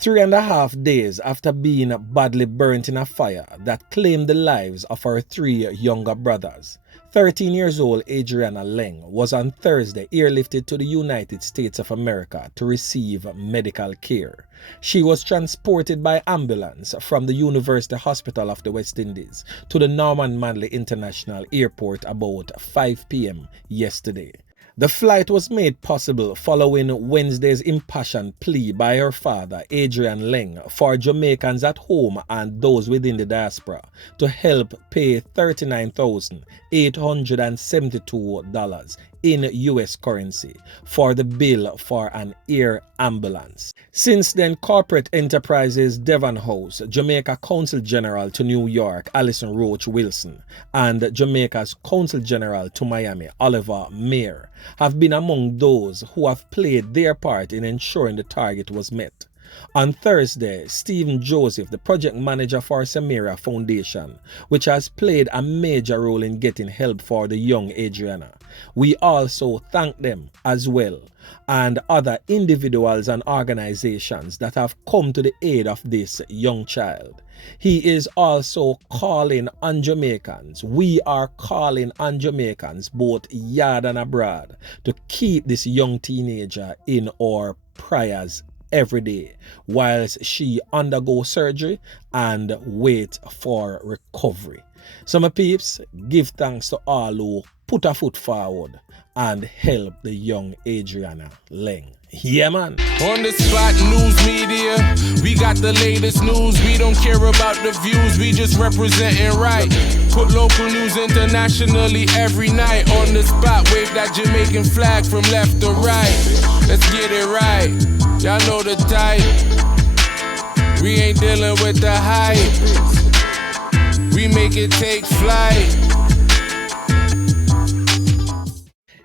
3.5 days after being badly burnt in a fire that claimed the lives of her 3 younger brothers, 13 years old Adriana Leng was on Thursday airlifted to the United States of America to receive medical care. She was transported by ambulance from the University Hospital of the West Indies to the Norman Manley International Airport about 5 p.m. yesterday. The flight was made possible following Wednesday's impassioned plea by her father, Adrian Leng, for Jamaicans at home and those within the diaspora to help pay $39,872 in US currency for the bill for an air ambulance. Since then, Corporate Enterprises Devon House, Jamaica Consul General to New York, Alison Roach Wilson, and Jamaica's Consul General to Miami, Oliver Mayer, have been among those who have played their part in ensuring the target was met. On Thursday, Stephen Joseph, the project manager for Samira Foundation, which has played a major role in getting help for the young Adriana. We also thank them as well, and other individuals and organizations that have come to the aid of this young child. He is also calling on Jamaicans. We are calling on Jamaicans, both yard and abroad, to keep this young teenager in our prayers every day whilst she undergoes surgery and wait for recovery. So my peeps, give thanks to all who put a foot forward and help the young Adriana Leng. Yeah, man. On the spot news media, we got the latest news. We don't care about the views, we just representing right. Put local news internationally every night. On the spot, wave that Jamaican flag from left to right. Let's get it right, y'all know the type. We ain't dealing with the hype, we make it take flight.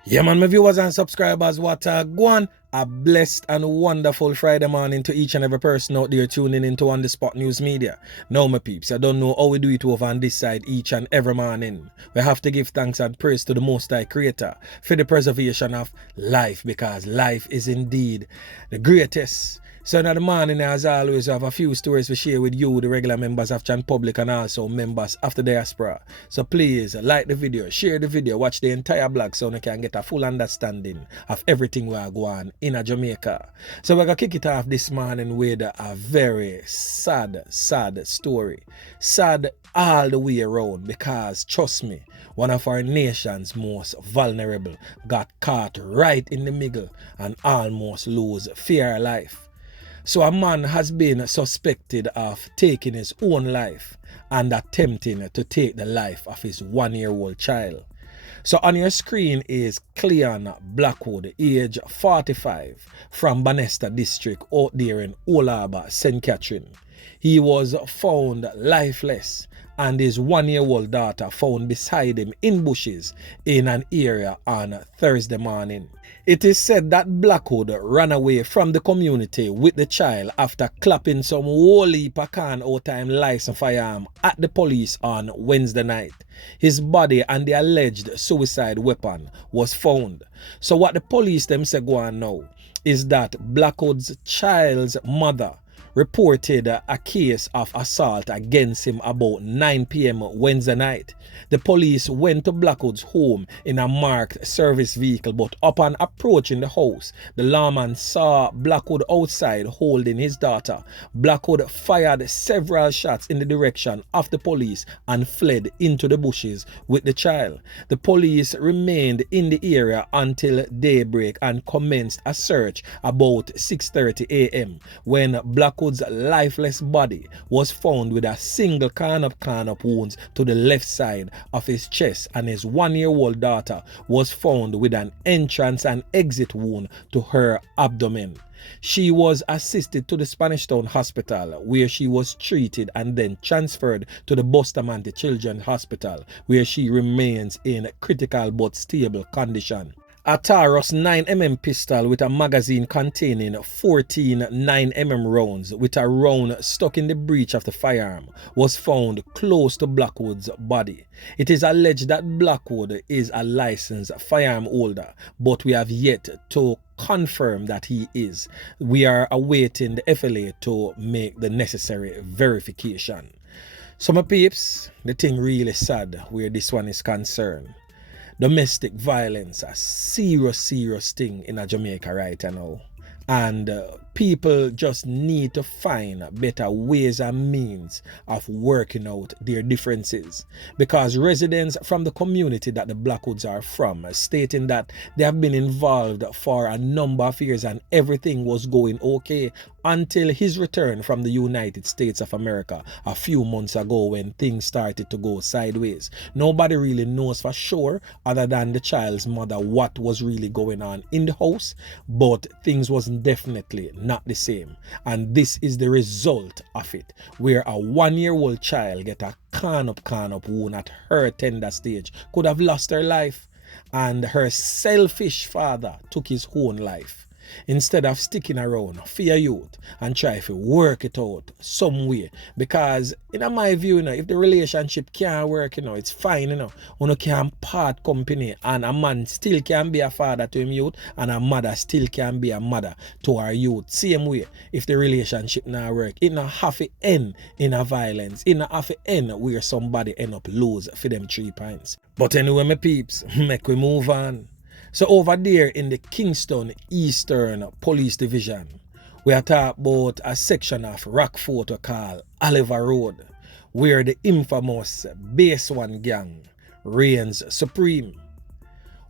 Yeah, man, my viewers and subscribers, what go on? A blessed and wonderful Friday morning to each and every person out there tuning into On The Spot News Media. Now, my peeps, I don't know how we do it over on this side each and every morning. We have to give thanks and praise to the Most High Creator for the preservation of life, because life is indeed the greatest. So in the morning, as always, I have a few stories to share with you, the regular members of Chan Public and also members of the diaspora. So please like the video, share the video, watch the entire blog so you can get a full understanding of everything we are going in Jamaica. So we're going to kick it off this morning with a very sad story. Sad all the way around, because trust me, one of our nation's most vulnerable got caught right in the middle and almost lose their life. So a man has been suspected of taking his own life and attempting to take the life of his 1-year-old child. So on your screen is Cleon Blackwood, age 45, from Banesta district out there in Olaba, St. Catherine. He was found lifeless and his 1-year-old daughter found beside him in bushes in an area on Thursday morning. It is said that Blackwood ran away from the community with the child after clapping some whole heap of can out time license firearm at the police on Wednesday night. His body and the alleged suicide weapon was found. So what the police them say go on now is that Blackwood's child's mother reported a case of assault against him about 9 p.m. Wednesday night. The police went to Blackwood's home in a marked service vehicle, but upon approaching the house, the lawman saw Blackwood outside holding his daughter. Blackwood fired several shots in the direction of the police and fled into the bushes with the child. The police remained in the area until daybreak and commenced a search about 6:30 a.m. when Blackwood's lifeless body was found with a single carnop wounds to the left side of his chest, and his 1-year-old daughter was found with an entrance and exit wound to her abdomen. She was assisted to the Spanish Town Hospital, where she was treated and then transferred to the Bustamante Children's Hospital, where she remains in critical but stable condition. A Taurus 9mm pistol with a magazine containing 14 9mm rounds with a round stuck in the breech of the firearm was found close to Blackwood's body. It is alleged that Blackwood is a licensed firearm holder, but we have yet to confirm that he is. We are awaiting the FLA to make the necessary verification. So my peeps, the thing really sad where this one is concerned. Domestic violence, a serious thing in Jamaica right now. And people just need to find better ways and means of working out their differences, because residents from the community that the Blackwoods are from stating that they have been involved for a number of years and everything was going okay until his return from the United States of America a few months ago when things started to go sideways. Nobody really knows for sure other than the child's mother what was really going on in the house, but things wasn't definitely not the same. And this is the result of it, where a 1-year-old child get a corn up wound at her tender stage, could have lost her life, and her selfish father took his own life. Instead of sticking around for your youth and try to work it out some way. Because in my view, if the relationship can't work, it's fine, you can part company and a man still can be a father to him youth and a mother still can be a mother to our youth. Same way, if the relationship not work, it not have to end in a violence. It not have to end where somebody end up lose for them 3 points. But anyway, my peeps, make we move on. So over there in the Kingston Eastern Police Division, we are talking about a section of Rockfort we call Oliver Road, where the infamous Base One gang reigns supreme.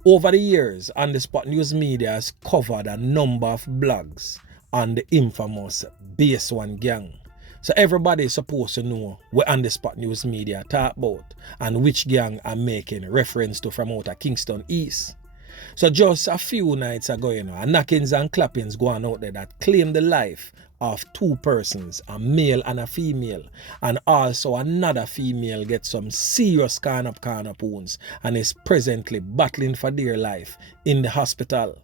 Over the years, On The Spot News Media has covered a number of blogs on the infamous Base One gang. So everybody is supposed to know what On The Spot News Media talk about and which gang I'm making reference to from out of Kingston East. So just a few nights ago, a knockings and clappings going out there that claimed the life of 2 persons, a male and a female, and also another female gets some serious kind of wounds and is presently battling for their life in the hospital.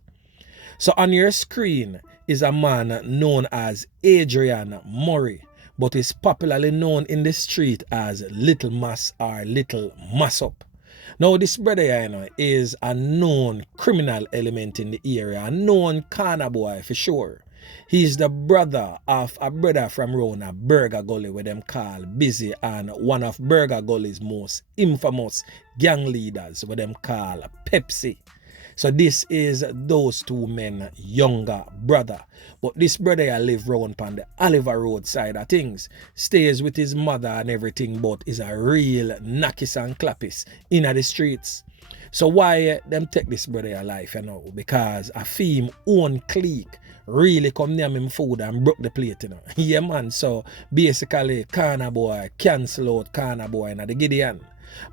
So on your screen is a man known as Adrian Murray, but is popularly known in the street as Little Mass or Little Mass Up. Now this brother is a known criminal element in the area, a known corner boy for sure. He's the brother of a brother from around a Burger Gully where them call Busy, and one of Burger Gully's most infamous gang leaders where them call Pepsi. So this is those 2 men younger brother. But this brother live round on the Oliver Road side of things. Stays with his mother and everything, but is a real knackis and clappis in the streets. So why them take this brother alive, Because a fame own clique really come near him food and broke the plate, Yeah man, so basically corner boy cancel out corner boy in the Gideon.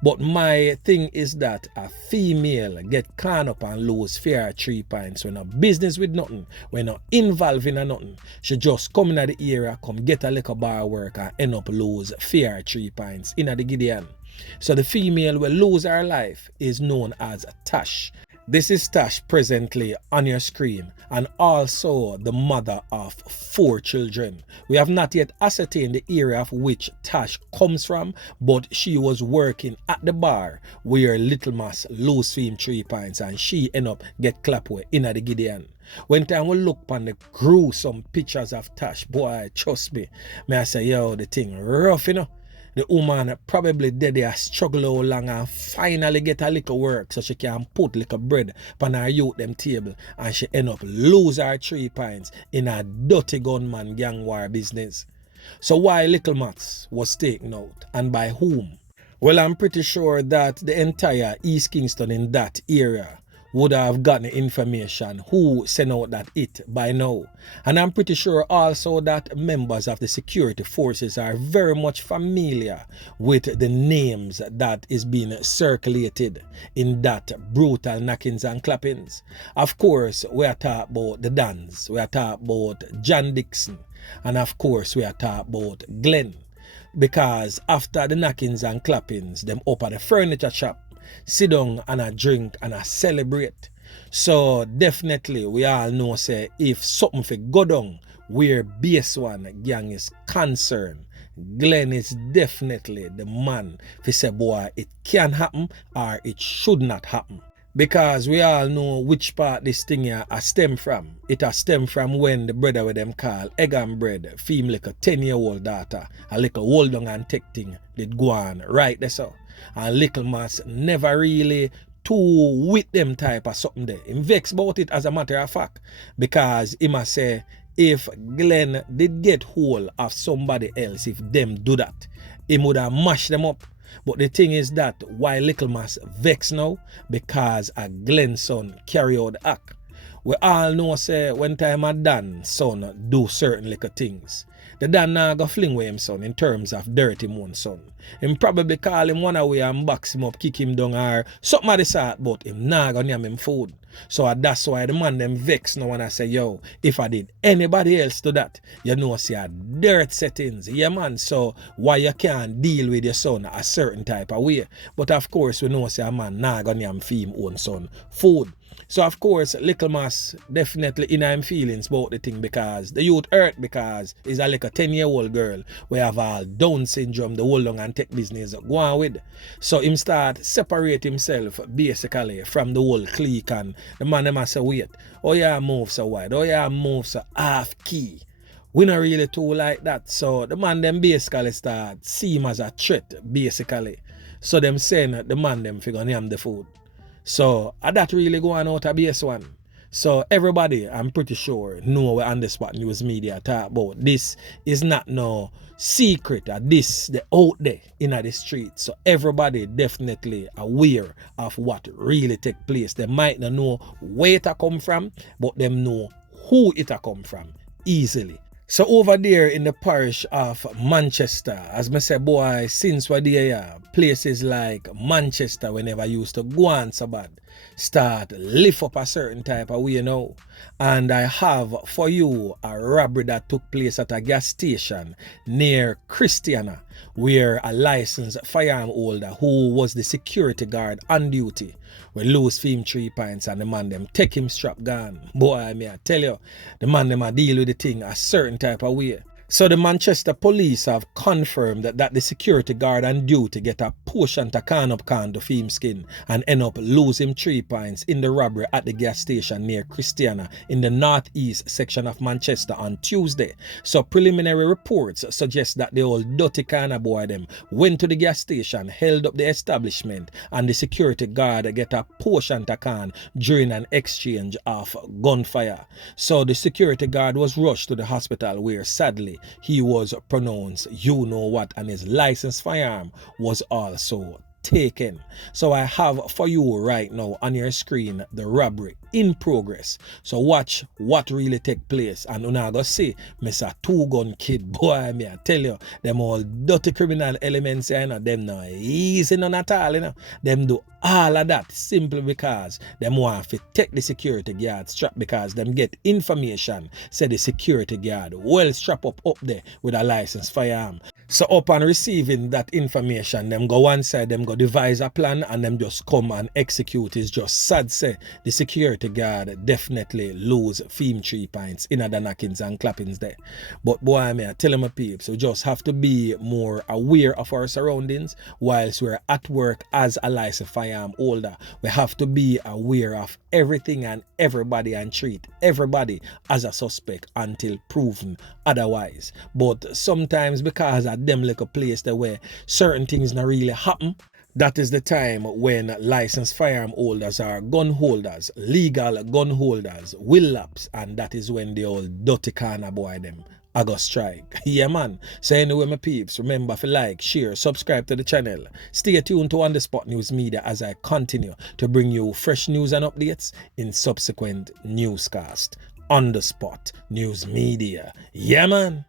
But my thing is that a female get caught up and lose fair 3 points. We're not business with nothing. We're not involved in nothing. She just come in the area, come get a little bar work and end up lose fair 3 points in the Gideon. So the female will lose her life is known as Tash. This is Tash presently on your screen, and also the mother of 4 children. We have not yet ascertained the area of which Tash comes from, but she was working at the bar where Little Mass lose him 3 points and she end up get ClapWeh in the Gideon. When time we look on the gruesome pictures of Tash, boy, trust me, I say, yo, the thing rough, The woman probably did there struggle all long and finally get a little work so she can put little bread on her youth them table, and she end up lose her 3 points in a dirty gunman gang war business. So why Little Mats was taken out and by whom? Well, I'm pretty sure that the entire East Kingston in that area would have gotten information who sent out that it by now. And I'm pretty sure also that members of the security forces are very much familiar with the names that is being circulated in that brutal knockings and clappings. Of course, we are talking about the Dans, we are talking about John Dixon, and of course we are talking about Glenn. Because after the knockings and clappings, them up at the furniture shop, sit down and a drink and a celebrate. So definitely we all know say if something fi go down where Base One gang is concerned, Glenn is definitely the man fi say boy it can happen or it should not happen. Because we all know which part this thing here a stem from. It a stem from when the brother with them call egg and bread, feel like a 10-year-old daughter, a little hold on and take thing, did go on right there so. And little Mas never really too with them type of something there. Him vex about it as a matter of fact. Because he must say, if Glenn did get hold of somebody else, if them do that, he would have mashed them up. But the thing is that why Little Mas vex now? Because a Glenn's son carry out the act. We all know say when time a Dan son do certain little things. The Dan now go fling with him son in terms of dirty moon son. Him probably call him one away and box him up, kick him down or something of the sort, but him nah go name him food. So that's why the man them vex now when I say, yo, if I did anybody else to that, you know see a dirt settings. Yeah man, so why you can't deal with your son a certain type of way. But of course we know see a man nah go name him own son food. So of course, Little Mas definitely in him feelings about the thing because the youth hurt because he's a like a 10-year-old girl we have all Down syndrome, the whole long and tech business go on with. So him start separate himself basically from the whole clique and the man them say wait, oh yeah move so wide, oh yeah move so half key. We not really too like that. So the man them basically start see him as a threat basically. So them saying that the man them figure name the food. So that really going out of base one. So everybody, I'm pretty sure, know what On The Spot News Media talk about. This is not no secret. This the out there in the street. So everybody definitely aware of what really take place. They might not know where it come from, but them know who it come from easily. So over there in the parish of Manchester, as I say, boy, since we're there, places like Manchester, whenever I used to go on so bad, start lift up a certain type of way now. And I have for you a robbery that took place at a gas station near Christiana, where a licensed firearm holder who was the security guard on duty we lose him 3 pints and the man them take him strap gun. Boy, I tell you, the man them a deal with the thing a certain type of way. So the Manchester police have confirmed that the security guard on duty get a portion to can up can to film skin and end up losing 3 pints in the robbery at the gas station near Christiana in the northeast section of Manchester on Tuesday. So preliminary reports suggest that the old dirty kind of boy them went to the gas station, held up the establishment, and the security guard get a portion to can during an exchange of gunfire. So the security guard was rushed to the hospital where sadly he was pronounced you know what and his licensed firearm was also taken. So I have for you right now on your screen the robbery in progress. So watch what really take place and you're not gonna see Mr. Two-Gun Kid, boy, me I tell you, them all dirty criminal elements, you know, them not easy none at all, you know. Them do all of that simply because them want to take the security guard strap because them get information say the security guard well strap up there with a licensed firearm. So upon receiving that information, them go one side, them go devise a plan and them just come and execute. It's just sad say the security guard definitely lose 3 pints in the knockings and clappings there. But boy, I mean, tell my peeps, we just have to be more aware of our surroundings whilst we're at work as a licensed firearm holder. We have to be aware of everything and everybody and treat everybody as a suspect until proven otherwise. But sometimes because of them like a place that where certain things not really happen, that is the time when licensed firearm holders or gun holders, legal gun holders will lapse, and that is when the old dirty corner boy them I go strike. Yeah man. So anyway my peeps, remember to like, share, subscribe to the channel. Stay tuned to On The Spot News Media as I continue to bring you fresh news and updates in subsequent newscast. On The Spot News Media. Yeah man.